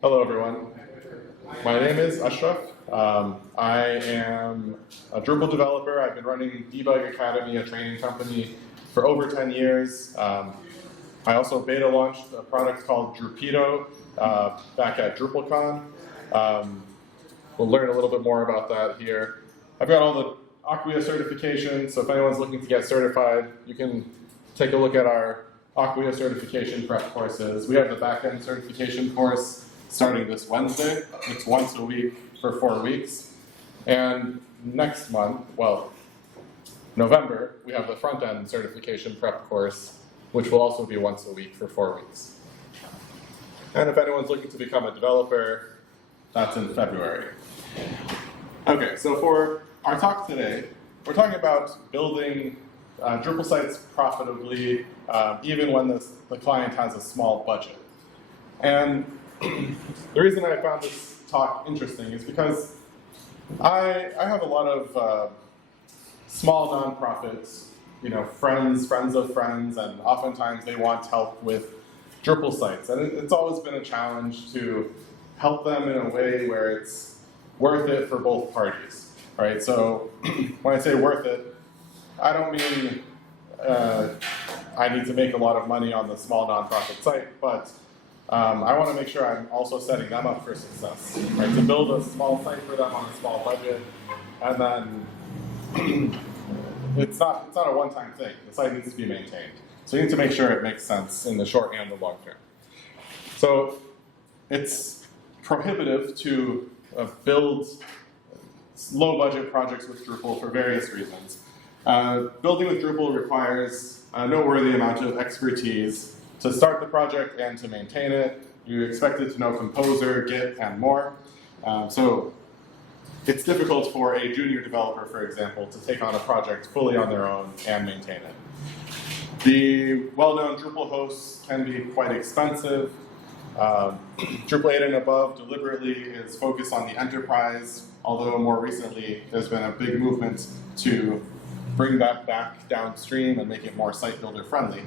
Hello, everyone. My name is Ashraf. I am a Drupal developer. I've been running Debug Academy, a training company, for over 10 years. I also beta launched a product called Drupito back at DrupalCon. We'll learn a little bit more about that here. I've got all the Acquia certifications, so if anyone's looking to get certified, you can take a look at our Acquia certification prep courses. We have the backend certification course starting this Wednesday. It's once a week for 4 weeks. And next month, well, November, we have the front-end certification prep course, which will also be once a week for 4 weeks. And if anyone's looking to become a developer, that's in February. Okay, so for our talk today, we're talking about building Drupal sites profitably, even when the client has a small budget. And the reason I found this talk interesting is because I have a lot of small nonprofits, friends of friends, and oftentimes they want help with Drupal sites. And it's always been a challenge to help them in a way where it's worth it for both parties, right? So when I say worth it, I don't mean I need to make a lot of money on the small nonprofit site, but I want to make sure I'm also setting them up for success, right? To build a small site for them on a small budget, and then it's not a one-time thing. The site needs to be maintained. So you need to make sure it makes sense in the short and the long term. So it's prohibitive to build low-budget projects with Drupal for various reasons. Building with Drupal requires a noteworthy amount of expertise to start the project and to maintain it. You're expected to know Composer, Git, and more. So it's difficult for a junior developer, for example, to take on a project fully on their own and maintain it. The well-known Drupal hosts can be quite expensive. Drupal 8 and above deliberately is focused on the enterprise, although more recently there's been a big movement to bring that back downstream and make it more site builder friendly.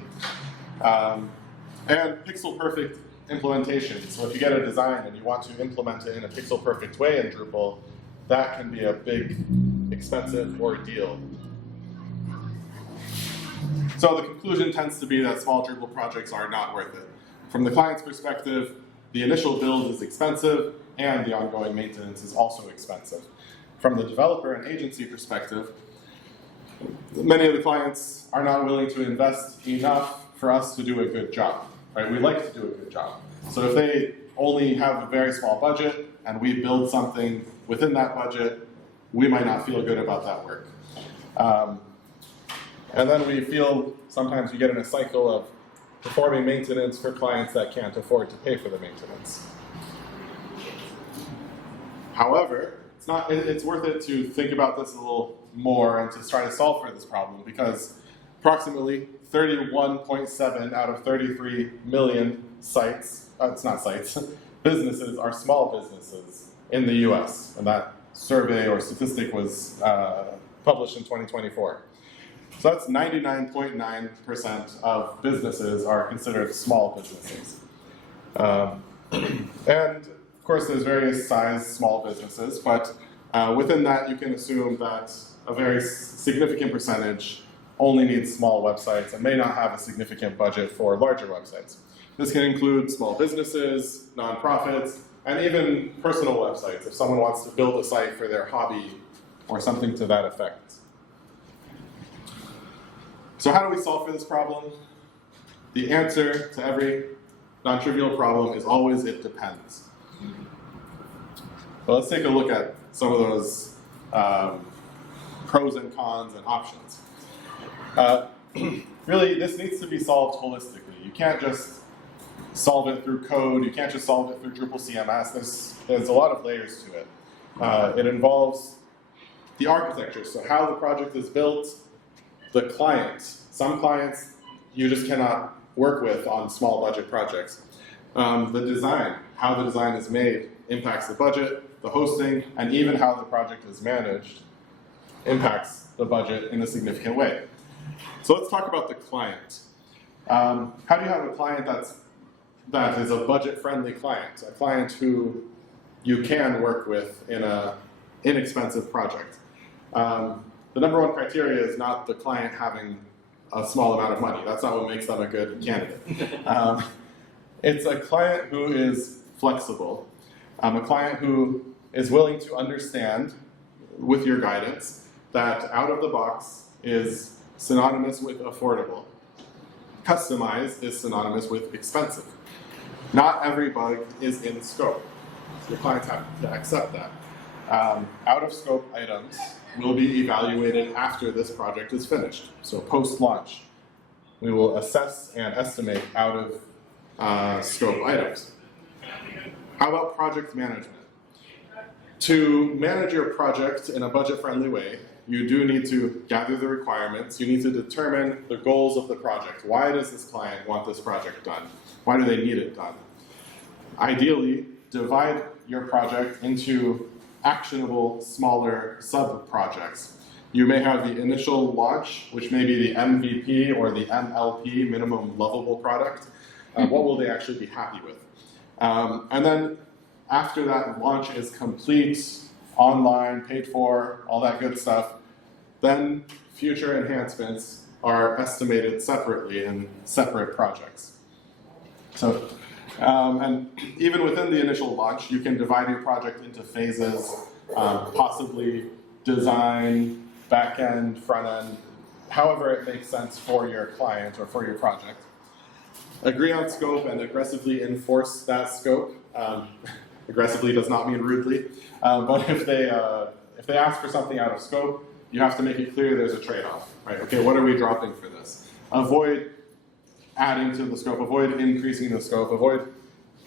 And pixel-perfect implementation. So if you get a design and you want to implement it in a pixel-perfect way in Drupal, that can be a big, expensive ordeal. So the conclusion tends to be that small Drupal projects are not worth it. From the client's perspective, the initial build is expensive, and the ongoing maintenance is also expensive. From the developer and agency perspective, many of the clients are not willing to invest enough for us to do a good job, right? We like to do a good job. So if they only have a very small budget and we build something within that budget, we might not feel good about that work. And then we feel sometimes we get in a cycle of performing maintenance for clients that can't afford to pay for the maintenance. However, it's worth it to think about this a little more and to try to solve for this problem, because approximately 31.7 out of 33 million sites, it's not sites, businesses are small businesses in the US. And that survey or statistic was published in 2024. So that's 99.9% of businesses are considered small businesses. And of course, there's various size small businesses, but within that, you can assume that a very significant percentage only needs small websites and may not have a significant budget for larger websites. This can include small businesses, nonprofits, and even personal websites if someone wants to build a site for their hobby or something to that effect. So how do we solve for this problem? The answer to every non-trivial problem is always it depends. But let's take a look at some of those pros and cons and options. Really, this needs to be solved holistically. You can't just solve it through code. You can't just solve it through Drupal CMS. There's a lot of layers to it. It involves the architecture, so how the project is built, the client. Some clients you just cannot work with on small budget projects. The design, how the design is made impacts the budget, the hosting, and even how the project is managed impacts the budget in a significant way. So let's talk about the client. How do you have a client that's that is a budget-friendly client, a client who you can work with in an inexpensive project. The number one criteria is not the client having a small amount of money. That's not what makes them a good candidate. It's a client who is flexible, a client who is willing to understand, with your guidance, that out of the box is synonymous with affordable. Customized is synonymous with expensive. Not every bug is in scope. So your clients have to accept that. Out of scope items will be evaluated after this project is finished. So post-launch, we will assess and estimate out of scope items. How about project management? To manage your project in a budget-friendly way, you do need to gather the requirements. You need to determine the goals of the project. Why does this client want this project done? Why do they need it done? Ideally, divide your project into actionable, smaller sub-projects. You may have the initial launch, which may be the MVP or the MLP, minimum lovable product. What will they actually be happy with? And then after that launch is complete, online, paid for, all that good stuff, then future enhancements are estimated separately in separate projects. So, and even within the initial launch, you can divide your project into phases, possibly design, back-end, front-end, however it makes sense for your client or for your project. Agree on scope and aggressively enforce that scope. Aggressively does not mean rudely, but if they ask for something out of scope, you have to make it clear there's a trade-off, right? Okay, what are we dropping for this? Avoid adding to the scope, avoid increasing the scope, avoid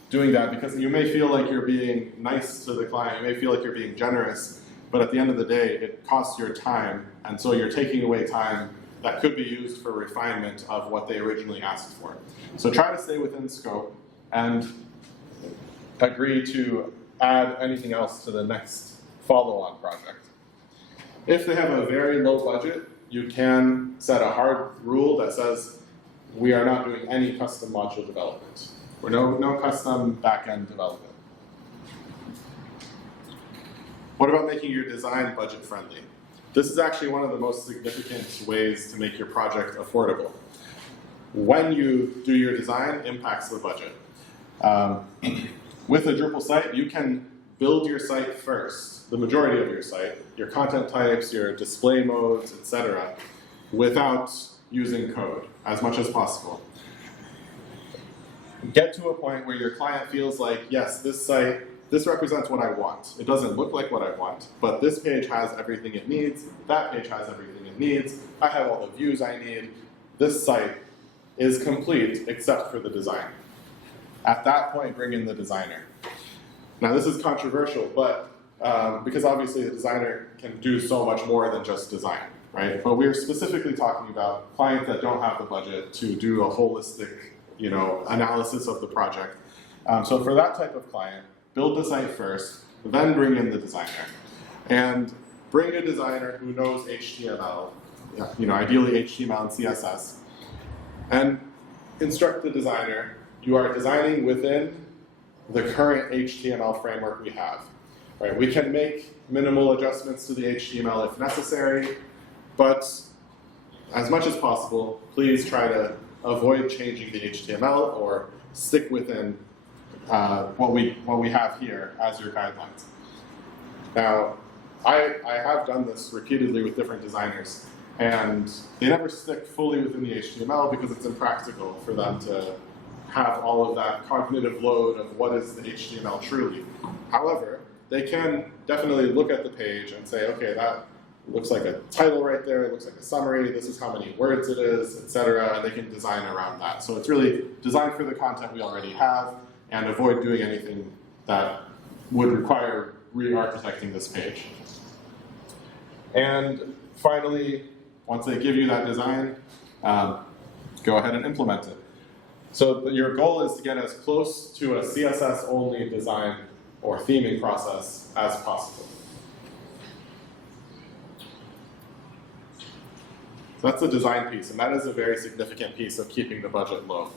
doing that, because you may feel like you're being nice to the client, you may feel like you're being generous, but at the end of the day, it costs your time, and so you're taking away time that could be used for refinement of what they originally asked for. So try to stay within scope and agree to add anything else to the next follow-on project. If they have a very low budget, you can set a hard rule that says we are not doing any custom module development, or no custom back-end development. What about making your design budget-friendly? This is actually one of the most significant ways to make your project affordable. When you do your design, impacts the budget. With a Drupal site, you can build your site first, the majority of your site, your content types, your display modes, etc., without using code as much as possible. Get to a point where your client feels like, yes, this site, this represents what I want. It doesn't look like what I want, but this page has everything it needs, that page has everything it needs, I have all the views I need, this site is complete except for the design. At that point, bring in the designer. Now this is controversial, but because obviously the designer can do so much more than just design, right? But we're specifically talking about clients that don't have the budget to do a holistic, analysis of the project. So for that type of client, build the site first, then bring in the designer. And bring a designer who knows HTML, ideally HTML and CSS, and instruct the designer. You are designing within the current HTML framework we have. Right? We can make minimal adjustments to the HTML if necessary, but as much as possible, please try to avoid changing the HTML or stick within what we have here as your guidelines. Now, I have done this repeatedly with different designers, and they never stick fully within the HTML because it's impractical for them to have all of that cognitive load of what is the HTML truly. However, they can definitely look at the page and say, okay, that looks like a title right there, it looks like a summary, this is how many words it is, etc., and they can design around that. So it's really designed for the content we already have, and avoid doing anything that would require re-architecting this page. And finally, once they give you that design, go ahead and implement it. So your goal is to get as close to a CSS-only design or theming process as possible. So that's the design piece, and that is a very significant piece of keeping the budget low.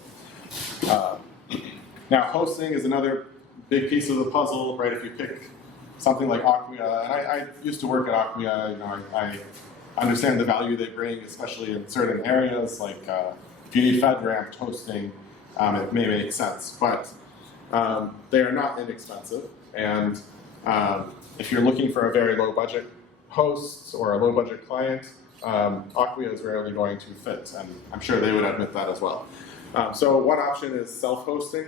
Now, hosting is another big piece of the puzzle, right? If you pick something like Acquia, and I used to work at Acquia, I understand the value they bring, especially in certain areas, like if you need FedRAMP hosting, it may make sense, but they are not inexpensive, and if you're looking for a very low budget host or a low budget client, Acquia is rarely going to fit, and I'm sure they would admit that as well. So one option is self-hosting.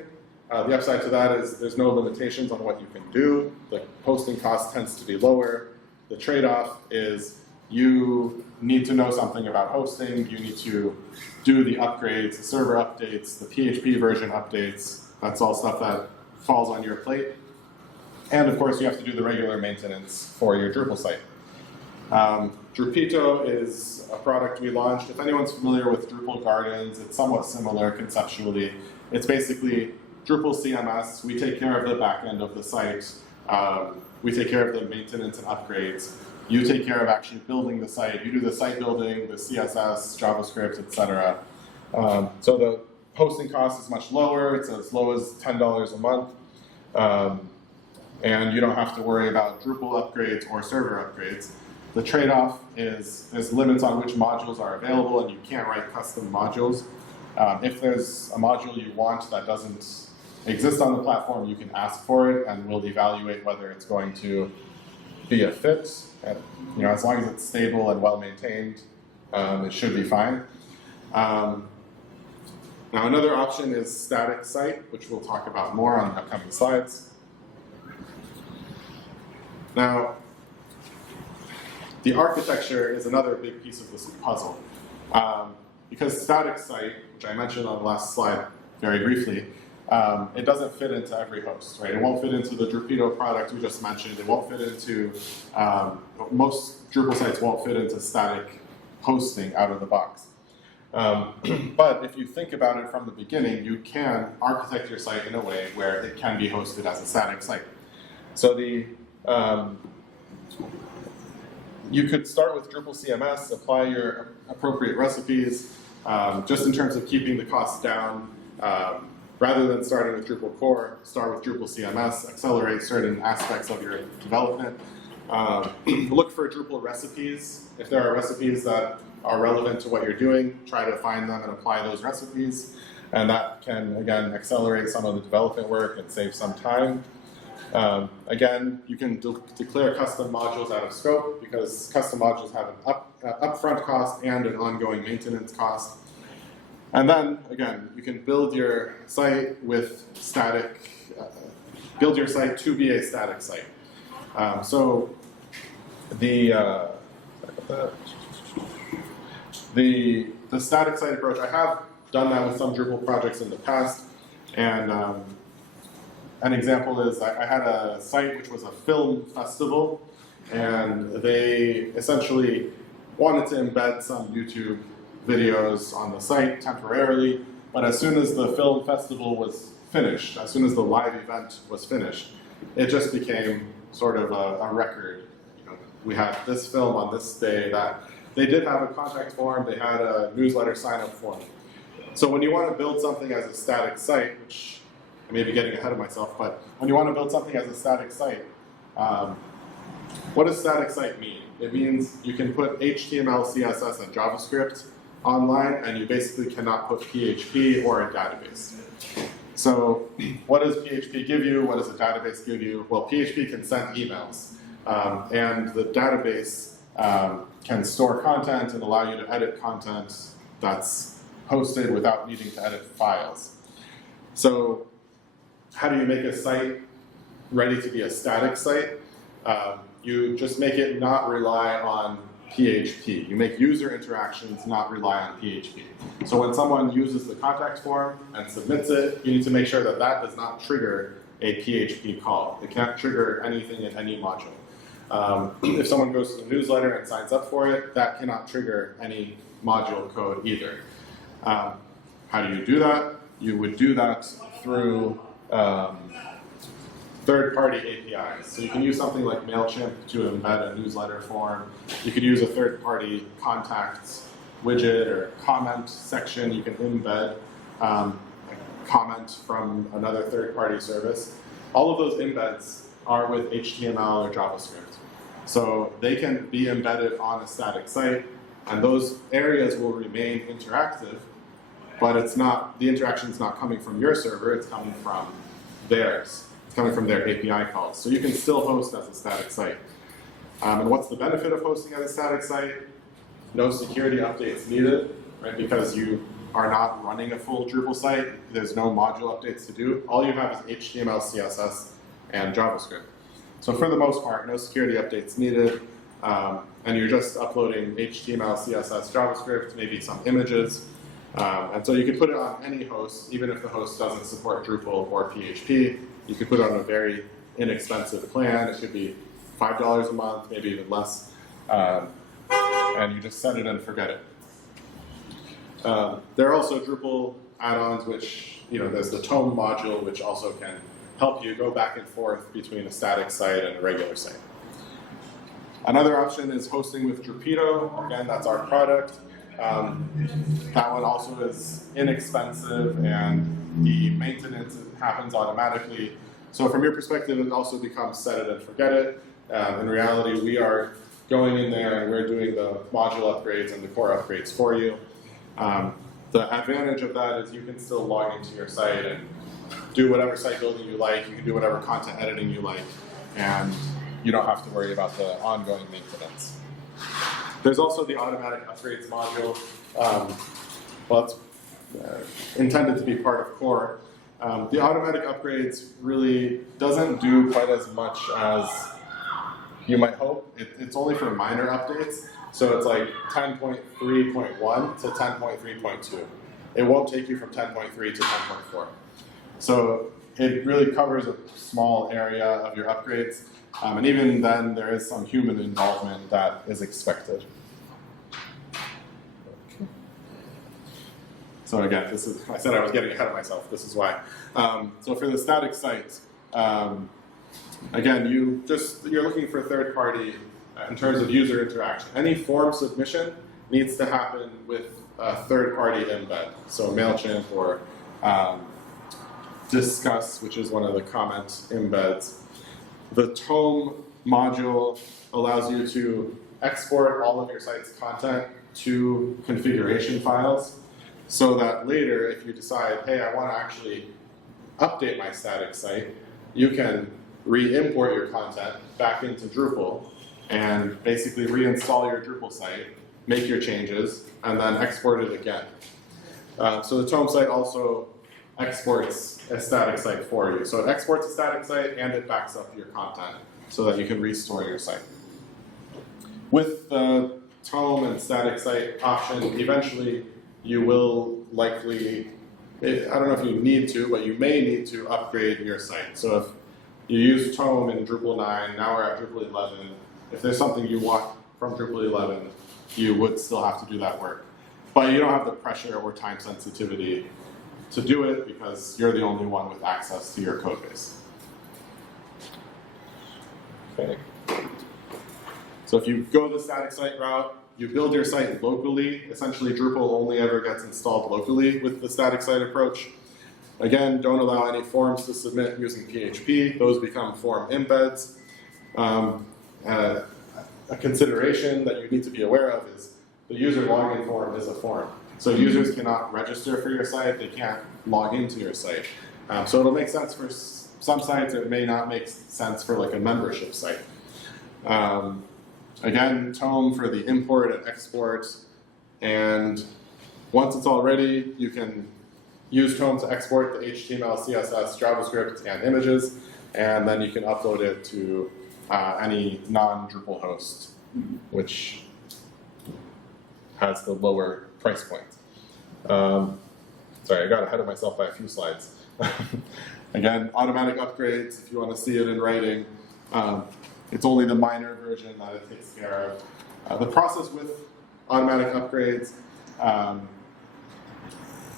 The upside to that is there's no limitations on what you can do. The hosting cost tends to be lower. The trade-off is you need to know something about hosting. You need to do the upgrades, the server updates, the PHP version updates. That's all stuff that falls on your plate. And of course, you have to do the regular maintenance for your Drupal site. Drupito is a product we launched. If anyone's familiar with Drupal Gardens, it's somewhat similar conceptually. It's basically Drupal CMS. We take care of the back end of the site. We take care of the maintenance and upgrades. You take care of actually building the site. You do the site building, the CSS, JavaScript, etc. So the hosting cost is much lower. It's as low as $10 a month. And you don't have to worry about Drupal upgrades or server upgrades. The trade-off is there's limits on which modules are available, and you can't write custom modules. If there's a module you want that doesn't exist on the platform, you can ask for it, and we'll evaluate whether it's going to be a fit. And, as long as it's stable and well-maintained, it should be fine. Now, another option is static site, which we'll talk about more on the upcoming slides. Now, the architecture is another big piece of this puzzle. Because static site, which I mentioned on the last slide very briefly, it doesn't fit into every host, right? It won't fit into the Drupito product we just mentioned. It won't fit into, most Drupal sites won't fit into static hosting out of the box. But if you think about it from the beginning, you can architect your site in a way where it can be hosted as a static site. So you could start with Drupal CMS, apply your appropriate recipes, just in terms of keeping the costs down. Rather than starting with Drupal core, start with Drupal CMS, accelerate certain aspects of your development. Look for Drupal recipes. If there are recipes that are relevant to what you're doing, try to find them and apply those recipes. And that can, again, accelerate some of the development work and save some time. Again, you can declare custom modules out of scope because custom modules have an upfront cost and an ongoing maintenance cost. And then, again, you can build your site with static, build your site to be a static site. So the static site approach, I have done that with some Drupal projects in the past, and an example is I had a site which was a film festival, and they essentially wanted to embed some YouTube videos on the site temporarily, but as soon as the film festival was finished, as soon as the live event was finished, it just became sort of a record. We had this film on this day. That they did have a contact form, they had a newsletter sign-up form. So when you want to build something as a static site, which I may be getting ahead of myself, but when you want to build something as a static site, what does static site mean? It means you can put HTML, CSS, and JavaScript online, and you basically cannot put PHP or a database. So what does PHP give you? What does a database give you? Well, PHP can send emails, and the database can store content and allow you to edit content that's hosted without needing to edit files. So how do you make a site ready to be a static site? You just make it not rely on PHP. You make user interactions not rely on PHP. So when someone uses the contact form and submits it, you need to make sure that that does not trigger a PHP call. It can't trigger anything in any module. If someone goes to the newsletter and signs up for it, that cannot trigger any module code either. How do you do that? You would do that through third-party APIs. So you can use something like MailChimp to embed a newsletter form. You could use a third-party contacts widget or comment section you can embed. comment from another third-party service, all of those embeds are with HTML or JavaScript. So they can be embedded on a static site, and those areas will remain interactive, but it's not, the interaction is not coming from your server, it's coming from theirs. It's coming from their API calls. So you can still host as a static site. And what's the benefit of hosting as a static site? No security updates needed, right? Because you are not running a full Drupal site. There's no module updates to do. All you have is HTML, CSS, and JavaScript. So for the most part, no security updates needed. And you're just uploading HTML, CSS, JavaScript, maybe some images. And so you can put it on any host, even if the host doesn't support Drupal or PHP. You can put it on a very inexpensive plan. It could be $5 a month, maybe even less. And you just set it and forget it. There are also Drupal add-ons, which, there's the tome module, which also can help you go back and forth between a static site and a regular site. Another option is hosting with Drupal. Again, that's our product. That one also is inexpensive, and the maintenance happens automatically. So from your perspective, it also becomes set it and forget it. In reality, we are going in there and we're doing the module upgrades and the core upgrades for you. The advantage of that is you can still log into your site and do whatever site building you like. You can do whatever content editing you like, and you don't have to worry about the ongoing maintenance. There's also the automatic upgrades module. Well, it's intended to be part of core. The automatic upgrades really doesn't do quite as much as you might hope. It's only for minor updates. So it's like 10.3.1 to 10.3.2. It won't take you from 10.3 to 10.4. So it really covers a small area of your upgrades. And even then, there is some human involvement that is expected. So again, I said I was getting ahead of myself. This is why. So for the static site, again, you're looking for third party in terms of user interaction. Any form submission needs to happen with a third party embed. So MailChimp or Discuss, which is one of the comment embeds. The tome module allows you to export all of your site's content to configuration files, so that later, if you decide, hey, I want to actually update my static site, you can re-import your content back into Drupal and basically reinstall your Drupal site, make your changes, and then export it again. So the tome site also exports a static site for you. So it exports a static site and it backs up your content so that you can restore your site. With the tome and static site option, eventually you will likely, I don't know if you need to, but you may need to upgrade your site. So if you use tome in Drupal 9, now we're at Drupal 11, if there's something you want from Drupal 11, you would still have to do that work. But you don't have the pressure or time sensitivity to do it because you're the only one with access to your code base. Okay. So if you go the static site route, you build your site locally. Essentially, Drupal only ever gets installed locally with the static site approach. Again, don't allow any forms to submit using PHP. Those become form embeds. A consideration that you need to be aware of is the user login form is a form. So users cannot register for your site. They can't log into your site. So it'll make sense for some sites. It may not make sense for like a membership site. Again, tome for the import and export. And once it's all ready, you can use tome to export the HTML, CSS, JavaScript, and images. And then you can upload it to any non-Drupal host, which has the lower price point. Sorry, I got ahead of myself by a few slides. Again, automatic upgrades, if you want to see it in writing. It's only the minor version that it takes care of. The process with automatic upgrades,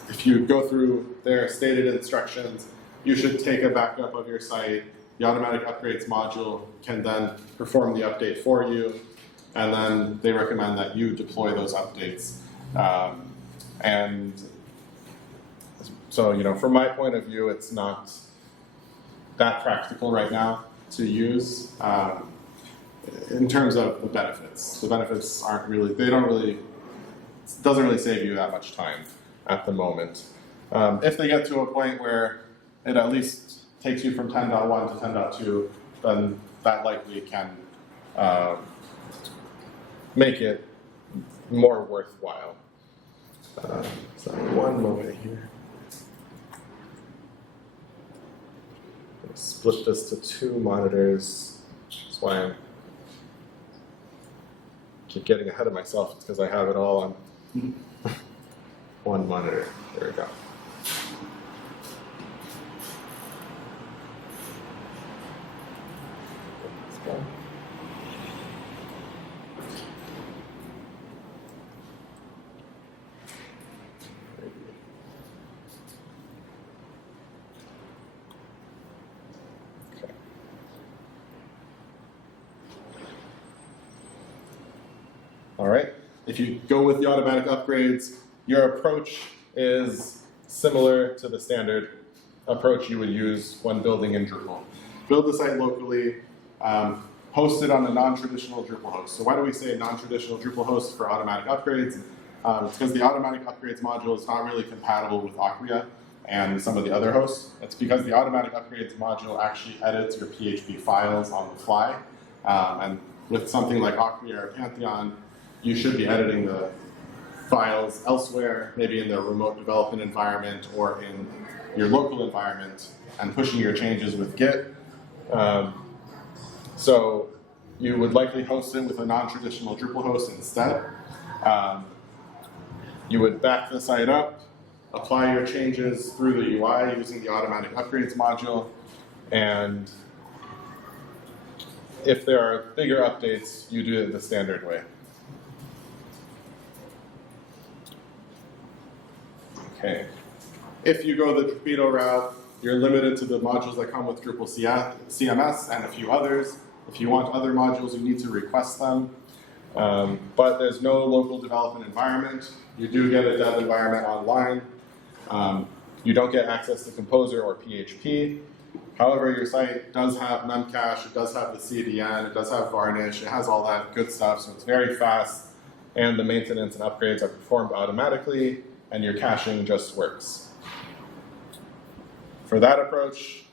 if you go through their stated instructions, you should take a backup of your site. The automatic upgrades module can then perform the update for you, and then they recommend that you deploy those updates. And So, from my point of view, it's not that practical right now to use in terms of the benefits. The benefits aren't really, it doesn't really save you that much time at the moment. If they get to a point where it at least takes you from 10.1 to 10.2, then that likely can make it more worthwhile. Sorry, one moment here. Split this to 2 monitors. That's why I keep getting ahead of myself. It's because I have it all on one monitor. There we go. All right. If you go with the automatic upgrades, your approach is similar to the standard approach you would use when building in Drupal. Build the site locally, host it on a non-traditional Drupal host. So why do we say non-traditional Drupal host for automatic upgrades? It's because the automatic upgrades module is not really compatible with Acquia and some of the other hosts. It's because the automatic upgrades module actually edits your PHP files on the fly. And with something like Acquia or Pantheon, you should be editing the files elsewhere, maybe in the remote development environment or in your local environment, and pushing your changes with Git. So you would likely host it with a non-traditional Drupal host instead. You would back the site up, apply your changes through the UI using the automatic upgrades module, and if there are bigger updates, you do it the standard way. Okay. If you go the Drupal route, you're limited to the modules that come with Drupal CMS and a few others. If you want other modules, you need to request them. But there's no local development environment. You do get a dev environment online. You don't get access to Composer or PHP. However, your site does have memcache, it does have the CDN, it does have varnish, it has all that good stuff, so it's very fast, and the maintenance and upgrades are performed automatically, and your caching just works. For that approach,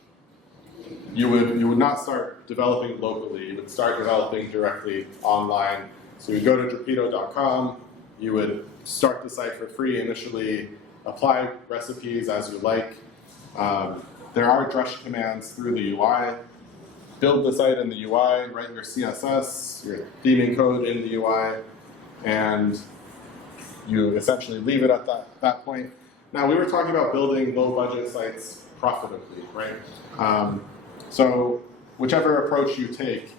you would not start developing locally. You would start developing directly online. So you would go to Drupal.com, you would start the site for free initially, apply recipes as you like. There are drush commands through the UI. Build the site in the UI, write your CSS, your theming code in the UI, and you essentially leave it at that point. Now, we were talking about building low-budget sites profitably, right? So whichever approach you take,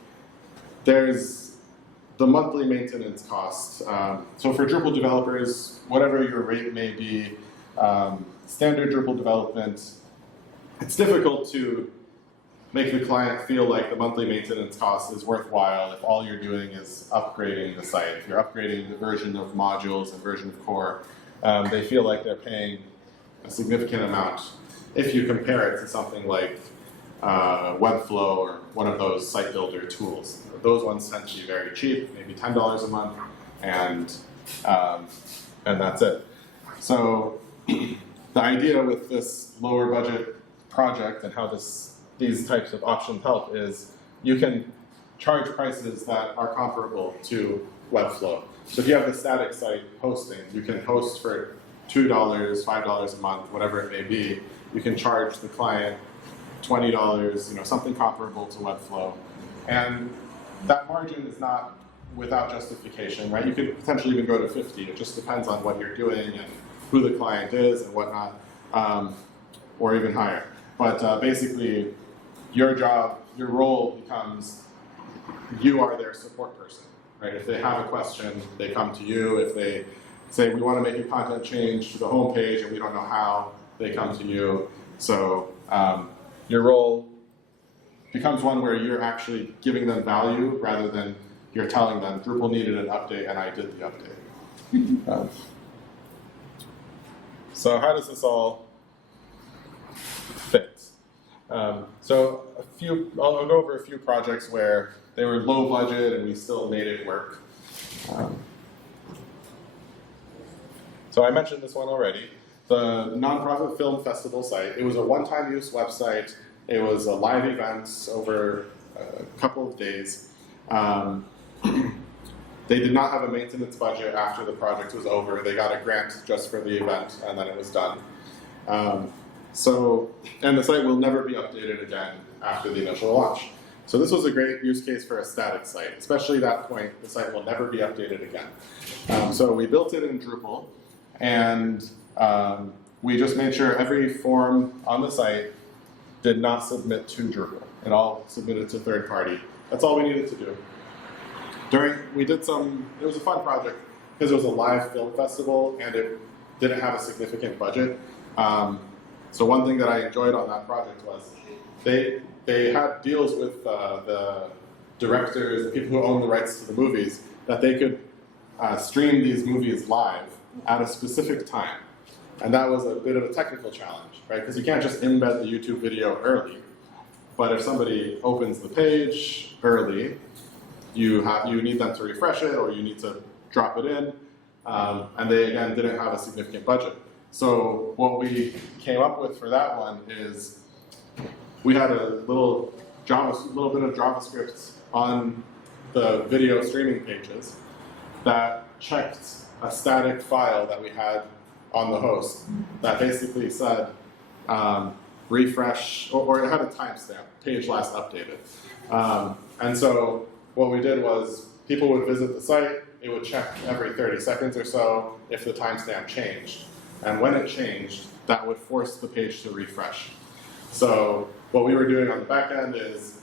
there's the monthly maintenance cost. So for Drupal developers, whatever your rate may be, standard Drupal development, it's difficult to make the client feel like the monthly maintenance cost is worthwhile if all you're doing is upgrading the site. If you're upgrading the version of modules and version of core, they feel like they're paying a significant amount if you compare it to something like Webflow or one of those site builder tools. Those ones tend to be very cheap, maybe $10 a month, and that's it. So the idea with this lower budget project and how these types of options help is you can charge prices that are comparable to Webflow. So if you have the static site hosting, you can host for $2, $5 a month, whatever it may be. You can charge the client $20, something comparable to Webflow. And that margin is not without justification, right? You could potentially even go to 50. It just depends on what you're doing and who the client is and whatnot, or even higher. But basically, your job, your role becomes you are their support person, right? If they have a question, they come to you. If they say, we want to make a content change to the homepage and we don't know how, they come to you. So your role becomes one where you're actually giving them value rather than you're telling them, Drupal needed an update and I did the update. So how does this all So I'll go over a few projects where they were low budget and we still made it work. So I mentioned this one already. The nonprofit film festival site. It was a one-time use website. It was a live event over a couple of days. They did not have a maintenance budget after the project was over. They got a grant just for the event, and then it was done. And the site will never be updated again after the initial launch. So this was a great use case for a static site, especially that point. The site will never be updated again. So we built it in Drupal, and we just made sure every form on the site did not submit to Drupal. It all submitted to third party. That's all we needed to do. It was a fun project because it was a live film festival and it didn't have a significant budget. So one thing that I enjoyed on that project was they had deals with the directors, the people who own the rights to the movies, that they could stream these movies live at a specific time. And that was a bit of a technical challenge, right? Because you can't just embed the YouTube video early. But if somebody opens the page early, you need them to refresh it, or you need to drop it in. And they, again, didn't have a significant budget. So what we came up with for that one is we had a little bit of JavaScript on the video streaming pages that checked a static file that we had on the host that basically said refresh, or it had a timestamp, page last updated. And so what we did was people would visit the site, it would check every 30 seconds or so if the timestamp changed. And when it changed, that would force the page to refresh. So what we were doing on the back end is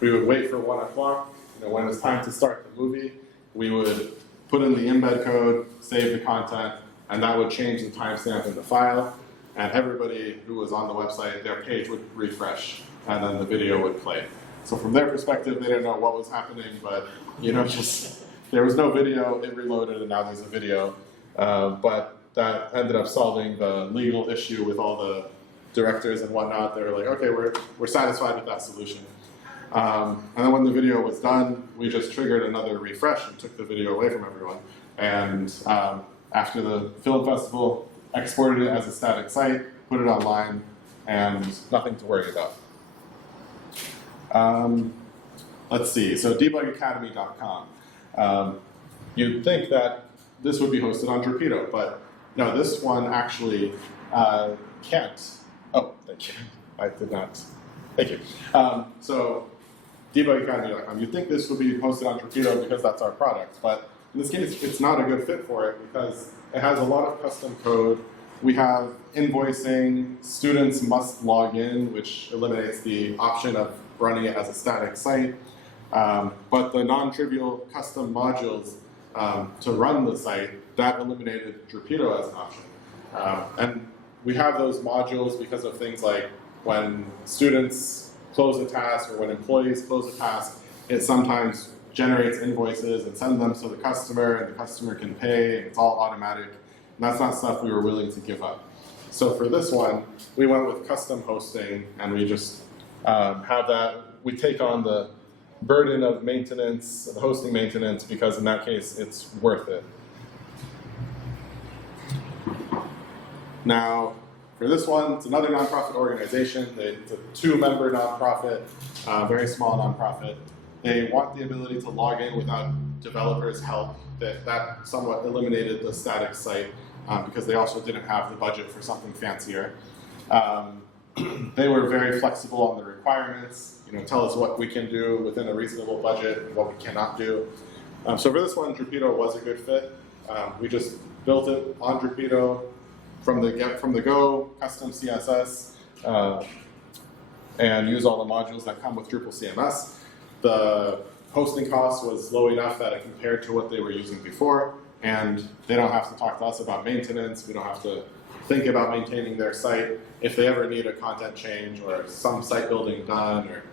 we would wait for 1 o'clock. When it was time to start the movie, we would put in the embed code, save the content, and that would change the timestamp in the file. And everybody who was on the website, their page would refresh, and then the video would play. So from their perspective, they didn't know what was happening, but just there was no video, it reloaded, and now there's a video. But that ended up solving the legal issue with all the directors and whatnot. They were like, okay, we're satisfied with that solution. And then when the video was done, we just triggered another refresh and took the video away from everyone. And after the film festival, exported it as a static site, put it online, and nothing to worry about. Let's see, so debugacademy.com. You'd think that this would be hosted on Drupal, but no, this one actually can't. Oh, thank you. I did not. Thank you. So debugacademy.com. You'd think this would be hosted on Drupal because that's our product, but in this case, it's not a good fit for it because it has a lot of custom code. We have invoicing. Students must log in, which eliminates the option of running it as a static site. But the non-trivial custom modules to run the site, that eliminated Drupal as an option. And we have those modules because of things like when students close a task or when employees close a task, it sometimes generates invoices and sends them to the customer, and the customer can pay, and it's all automatic. And that's not stuff we were willing to give up. So for this one, we went with custom hosting, and we just have that. We take on the burden of maintenance, the hosting maintenance, because in that case, it's worth it. Now, for this one, it's another nonprofit organization. It's a 2-member nonprofit, very small nonprofit. They want the ability to log in without developers' help. That somewhat eliminated the static site because they also didn't have the budget for something fancier. They were very flexible on the requirements. Tell us what we can do within a reasonable budget and what we cannot do. So for this one, Drupal was a good fit. We just built it on Drupal from the go, custom CSS, and use all the modules that come with Drupal CMS. The hosting cost was low enough that it compared to what they were using before, and they don't have to talk to us about maintenance. We don't have to think about maintaining their site. If they ever need a content change or some site building done, or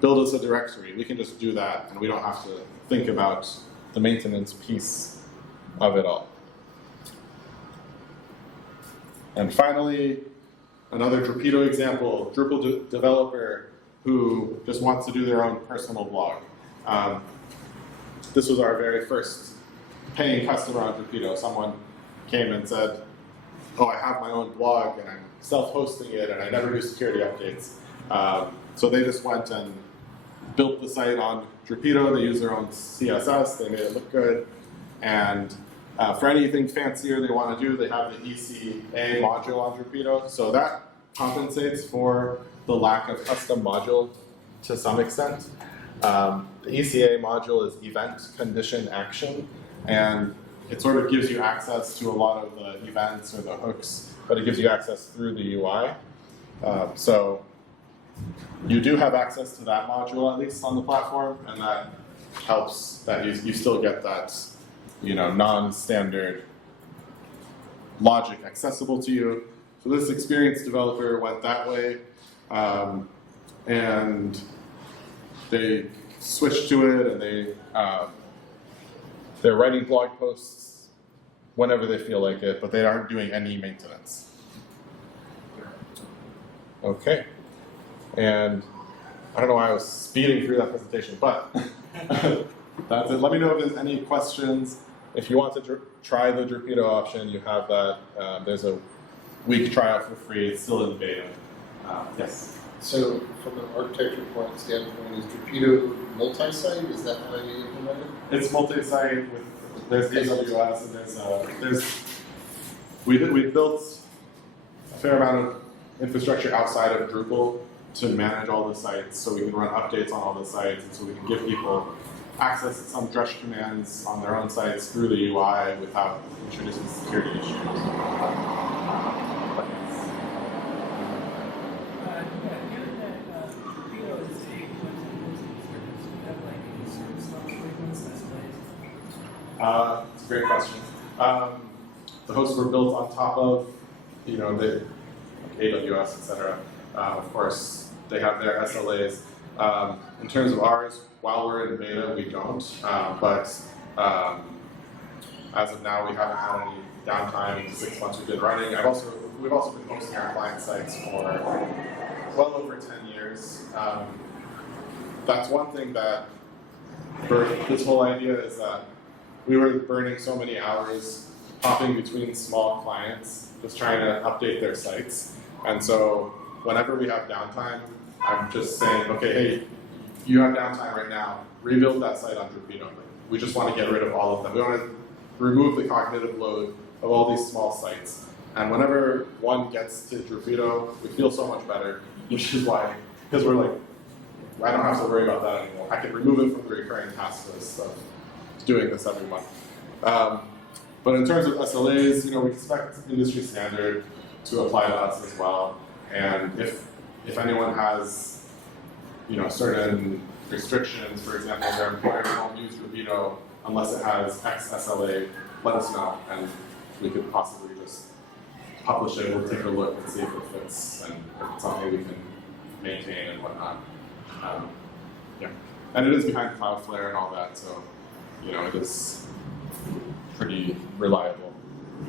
build us a directory, we can just do that, and we don't have to think about the maintenance piece of it all. And finally, Another Drupal example, Drupal developer who just wants to do their own personal blog. This was our very first paying customer on Drupal. Someone came and said, oh, I have my own blog and I'm self-hosting it and I never do security updates. So they just went and built the site on Drupal. They used their own CSS. They made it look good. And for anything fancier they want to do, they have the ECA module on Drupal. So that compensates for the lack of custom module to some extent. The ECA module is event, condition, action, and it sort of gives you access to a lot of the events or the hooks, but it gives you access through the UI. So you do have access to that module at least on the platform, and that helps that you still get that non-standard logic accessible to you. So this experienced developer went that way, and they switched to it, and they're writing blog posts whenever they feel like it, but they aren't doing any maintenance. Okay, and I don't know why I was speeding through that presentation, but that's it. Let me know if there's any questions. If you want to try the Drupal option, you have that. There's a week tryout for free. It's still in beta. Yes? So from an architecture point standpoint, is Drupal multi-site? Is that how you implement it? It's multi-site. There's AWS and we built a fair amount of infrastructure outside of Drupal to manage all the sites, so we can run updates on all the sites, and so we can give people access to some drush commands on their own sites through the UI without introducing security issues. It's a great question. The hosts were built on top of, the AWS, etc. Of course, they have their SLAs. In terms of ours, while we're in beta, we don't. But as of now, we haven't had any downtime in the 6 months we've been running. We've also been hosting our client sites for well over 10 years. That's one thing that birthed this whole idea, is that we were burning so many hours hopping between small clients, just trying to update their sites. And so whenever we have downtime, I'm just saying, okay, hey, you have downtime right now, rebuild that site on Drupal. We just want to get rid of all of them. We want to remove the cognitive load of all these small sites. And whenever one gets to Drupal, we feel so much better, which is why, because we're like, I don't have to worry about that anymore. I can remove it from the recurring task list of doing this every month. But in terms of SLAs, we expect industry standard to apply to us as well. And if anyone has, certain restrictions, for example, their employer won't use Drupal unless it has X SLA, let us know, and we could possibly just publish it. We'll take a look and see if it fits and if it's something we can maintain and whatnot. Yeah, and it is behind Cloudflare and all that, so it is pretty reliable.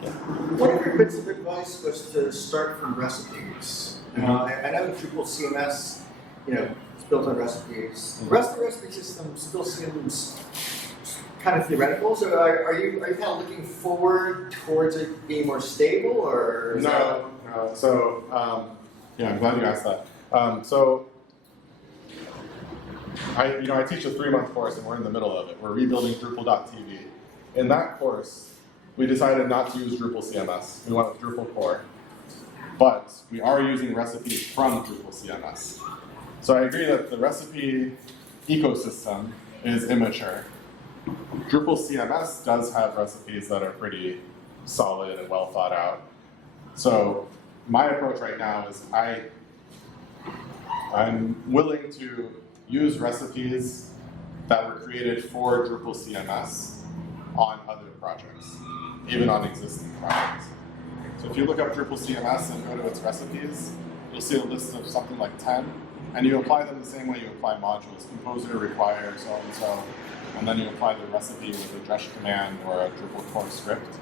Yeah. One of your bits of advice was to start from recipes. I know the Drupal CMS, it's built on recipes. The rest of the recipe system still seems kind of theoretical. So are you kind of looking forward towards it being more stable, or? No. So I'm glad you asked that. So I teach a 3-month course, and we're in the middle of it. We're rebuilding Drupal.tv. In that course, we decided not to use Drupal CMS. We went with Drupal core. But we are using recipes from Drupal CMS. So I agree that the recipe ecosystem is immature. Drupal CMS does have recipes that are pretty solid and well thought out. So my approach right now is I'm willing to use recipes that were created for Drupal CMS on other projects, even on existing projects. So if you look up Drupal CMS and go to its recipes, you'll see a list of something like 10, and you apply them the same way you apply modules, composer, require, so, and then you apply the recipe with a drush command or a Drupal core script.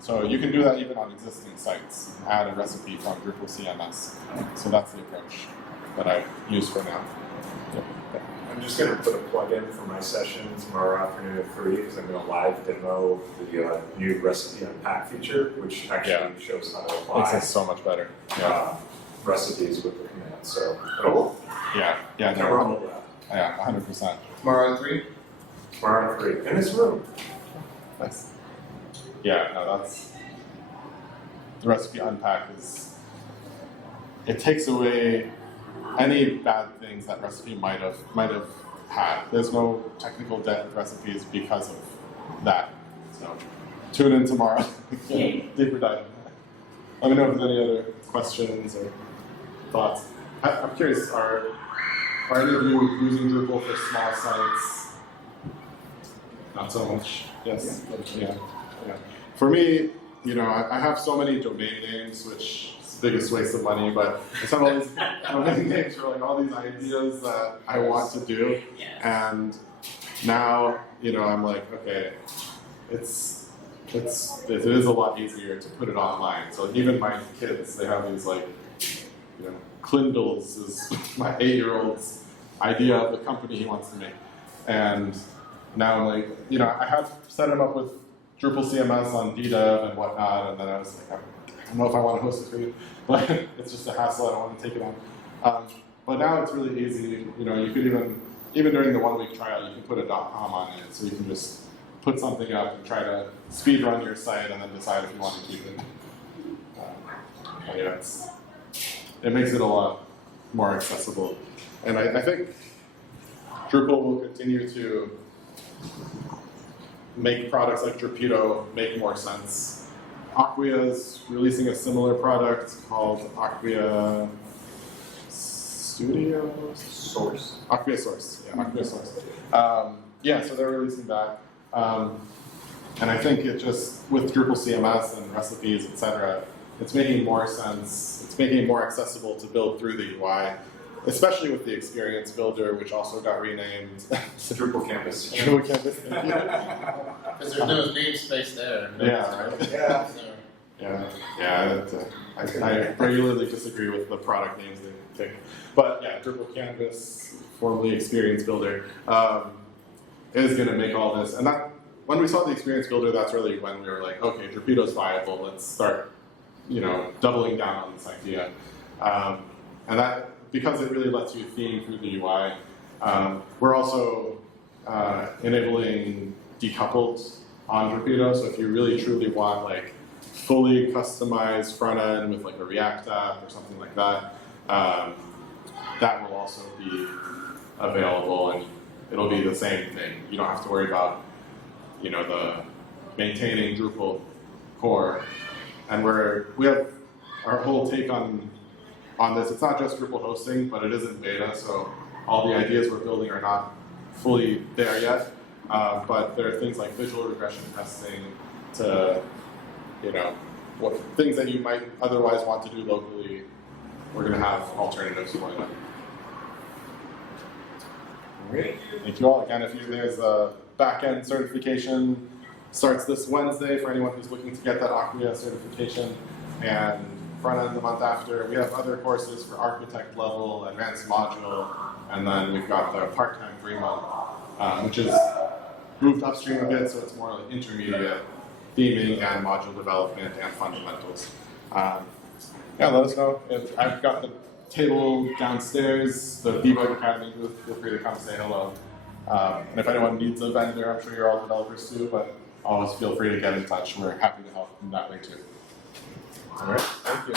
So you can do that even on existing sites. Add a recipe from Drupal CMS. So that's the approach that I use for now. I'm just going to put a plug in for my session tomorrow afternoon at 3 because I'm going to live demo the new recipe unpack feature, which actually shows how to Makes apply it so much better. recipes with the command. So, Yeah, never no, on that. yeah, 100%. Tomorrow at 3? Tomorrow at 3 in this room. Nice. Yeah, no, that's the recipe unpack it takes away any bad things that recipe might have had. There's no technical debt with recipes because of that. So tune in tomorrow. Deeper dive. Let me know if there's any other questions or thoughts. I'm curious, are any of you using Drupal for small sites? Not so much. Yes. Yeah. For me, I have so many domain names, which is the biggest waste of money, but I have all these domain names for like all these ideas that I want to do. And now, I'm like, okay, it is a lot easier to put it online. So even my kids, they have these like, Clindles is my 8-year-old's idea of the company he wants to make. And now I'm like, I have set him up with Drupal CMS on DDEV and whatnot, and then I was like, I don't know if I want to host it for you, but it's just a hassle, I don't want to take it on. But now it's really easy, you could even during the 1-week trial, you can put a .com on it, so you can just put something up and try to speed run your site and then decide if you want to keep it. But yeah, it makes it a lot more accessible. And I think Drupal will continue to make products like Drupito make more sense. Acquia is releasing a similar product called Acquia Studio? Source. Acquia Source, yeah, Acquia Source. So they're releasing that. And I think it just, with Drupal CMS and recipes, etc., it's making more sense. It's making it more accessible to build through the UI, especially with the Experience Builder, which also got renamed It's a Drupal campus. Drupal Canvas. Because there's no namespace there. Yeah, right. Yeah. I regularly disagree with the product names they pick. But yeah, Drupal Canvas, formerly Experience Builder, is going to make all this. And that, when we saw the Experience Builder, that's really when we were like, okay, Drupito's viable. Let's start, doubling down on this idea. And that, because it really lets you theme through the UI, we're also enabling decoupled on Drupito. So if you really truly want like fully customized front end with like a React app or something like that, that will also be available, and it'll be the same thing. You don't have to worry about, the maintaining Drupal core. And we have our whole take on this. It's not just Drupal hosting, but it is in beta, so all the ideas we're building are not fully there yet. But there are things like visual regression testing to, things that you might otherwise want to do locally. We're going to have alternatives for them. Great. Thank you all. Again, there's a backend certification, starts this Wednesday for anyone who's looking to get that Acquia certification, and front end the month after. We have other courses for architect level, advanced module, and then we've got the part-time 3-month, which is moved upstream a bit, so it's more like intermediate theming and module development and fundamentals. Let us know. I've got the table downstairs, the Debug Academy booth. Feel free to come say hello. And if anyone needs a vendor, I'm sure you're all developers too, but always feel free to get in touch. We're happy to help in that way too. All right, thank you.